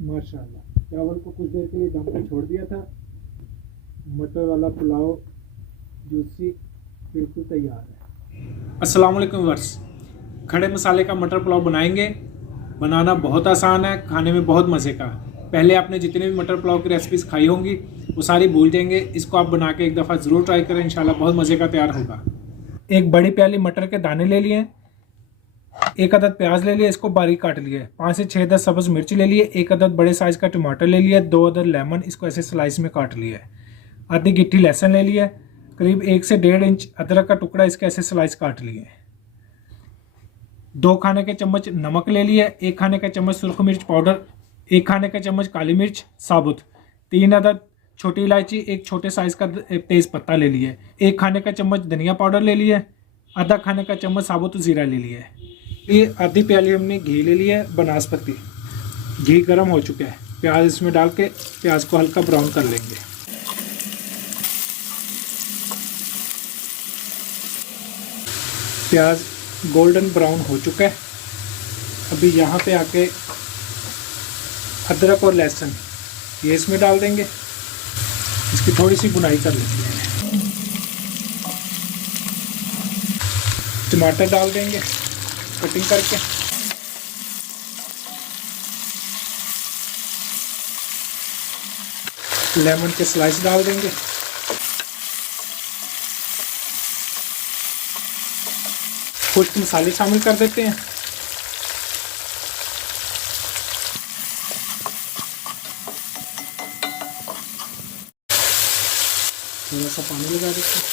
माशाल्लाह, चावल को कुछ देर के लिए दम पे छोड़ दिया था। मटर वाला पुलाव जूसी बिल्कुल तैयार है। अस्सलाम वालेकुम वर्स, खड़े मसाले का मटर पुलाव बनाएंगे। बनाना बहुत आसान है, खाने में बहुत मज़े का। पहले आपने जितने भी मटर पुलाव की रेसिपीज़ खाई होंगी वो सारी भूल जाएंगे। इसको आप बना के एक दफ़ा ज़रूर ट्राई करें, इंशाल्लाह बहुत मज़े का तैयार होगा। एक बड़ी प्याली मटर के दाने ले लिए, एक अदद प्याज ले लिया, इसको बारीक काट लिया। 5 से 6 अदद सब्ज मिर्च ले लिए, एक अदद बड़े साइज़ का टमाटर ले लिया, 2 अदद लेमन, इसको ऐसे स्लाइस में काट लिया। आधी गिट्टी लहसुन ले लिया, करीब 1 से 1.5 इंच अदरक का टुकड़ा, इसके ऐसे स्लाइस काट लिए। 2 खाने के चम्मच नमक ले लिया, 1 खाने का चम्मच सुरख मिर्च पाउडर, 1 खाने का चम्मच काली मिर्च साबुत, 3 अदद छोटी इलायची, एक छोटे साइज़ का तेज़ पत्ता ले लिया, 1 खाने का चम्मच धनिया पाउडर ले लिया, आधा खाने का चम्मच साबुत ज़ीरा ले लिया। ये आधी प्याली हमने घी ले लिया है, बनास्पति घी गर्म हो चुका है। प्याज इसमें डाल के प्याज को हल्का ब्राउन कर लेंगे। प्याज गोल्डन ब्राउन हो चुका है। अभी यहाँ पे आके अदरक और लहसुन ये इसमें डाल देंगे, इसकी थोड़ी सी भुनाई कर लेते हैं। टमाटर डाल देंगे कटिंग करके, लेमन के स्लाइस डाल देंगे, कुछ मसाले शामिल कर देते हैं। थोड़ा सा पानी लगा देते हैं।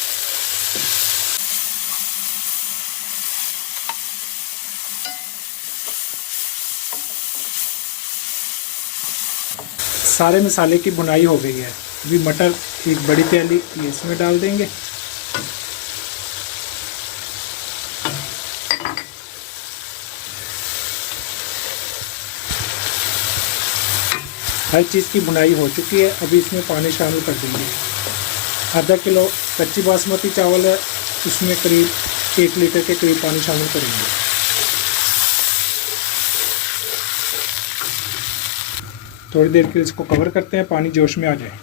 सारे मसाले की भुनाई हो गई है। अभी मटर एक बड़ी प्याली ये इसमें डाल देंगे। हर चीज़ की भुनाई हो चुकी है। अभी इसमें पानी शामिल कर देंगे। आधा किलो कच्ची बासमती चावल है, इसमें करीब 1 लीटर के करीब पानी शामिल करेंगे। थोड़ी देर के लिए इसको कवर करते हैं, पानी जोश में आ जाए।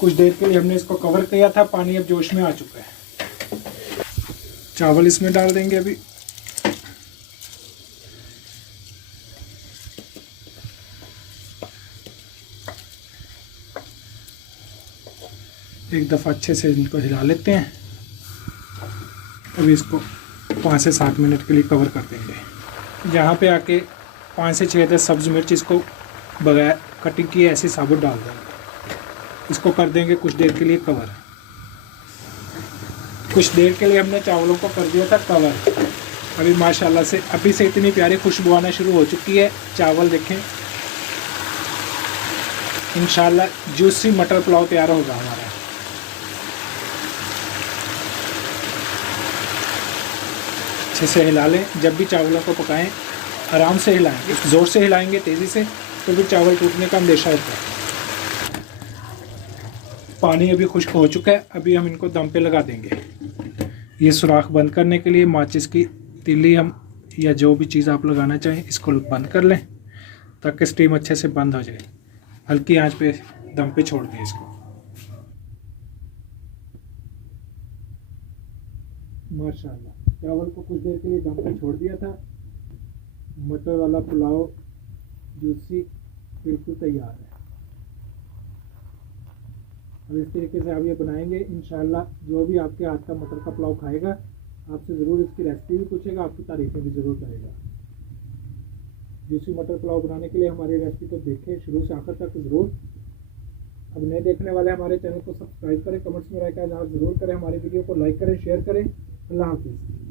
कुछ देर के लिए हमने इसको कवर किया था, पानी अब जोश में आ चुका है। चावल इसमें डाल देंगे। अभी एक दफ़ा अच्छे से इनको हिला लेते हैं। अभी इसको 5 से 7 मिनट के लिए कवर कर देंगे। यहाँ पे आके 5 से 6 अदद सब्ज़ मिर्च इसको बगैर कटिंग किए ऐसे साबुत डाल देंगे। इसको कर देंगे कुछ देर के लिए कवर। कुछ देर के लिए हमने चावलों को कर दिया था कवर। अभी माशाल्लाह से अभी से इतनी प्यारी खुशबू आना शुरू हो चुकी है। चावल देखें, इंशाल्लाह जूसी मटर पुलाव तैयार होगा हमारा। अच्छे से हिला लें। जब भी चावलों को पकाएं आराम से हिलाएं, ज़ोर से हिलाएंगे तेज़ी से तो भी चावल टूटने का अंदेशा होता है। पानी अभी खुश्क हो चुका है। अभी हम इनको दम पे लगा देंगे। ये सुराख बंद करने के लिए माचिस की तीली हम या जो भी चीज़ आप लगाना चाहें इसको बंद कर लें ताकि स्टीम अच्छे से बंद हो जाए। हल्की आंच पे दम पे छोड़ दें इसको। माशाल्लाह, चावल को कुछ देर के लिए दम पे छोड़ दिया था। मटर वाला पुलाव जूसी बिल्कुल तैयार है। अब इस तरीके से आप ये बनाएंगे, इंशाल्लाह जो भी आपके हाथ का मटर का पुलाव खाएगा आपसे ज़रूर इसकी रेसिपी भी पूछेगा, आपकी तारीफ़ें भी ज़रूर करेगा। जूसी मटर पुलाव बनाने के लिए हमारी रेसिपी को देखें शुरू से आखिर तक ज़रूर। अब नए देखने वाले हमारे चैनल को सब्सक्राइब करें, कमेंट्स में राय का इज़हार ज़रूर करें, हमारी वीडियो को लाइक करें, शेयर करें। अल्लाह हाफिज़।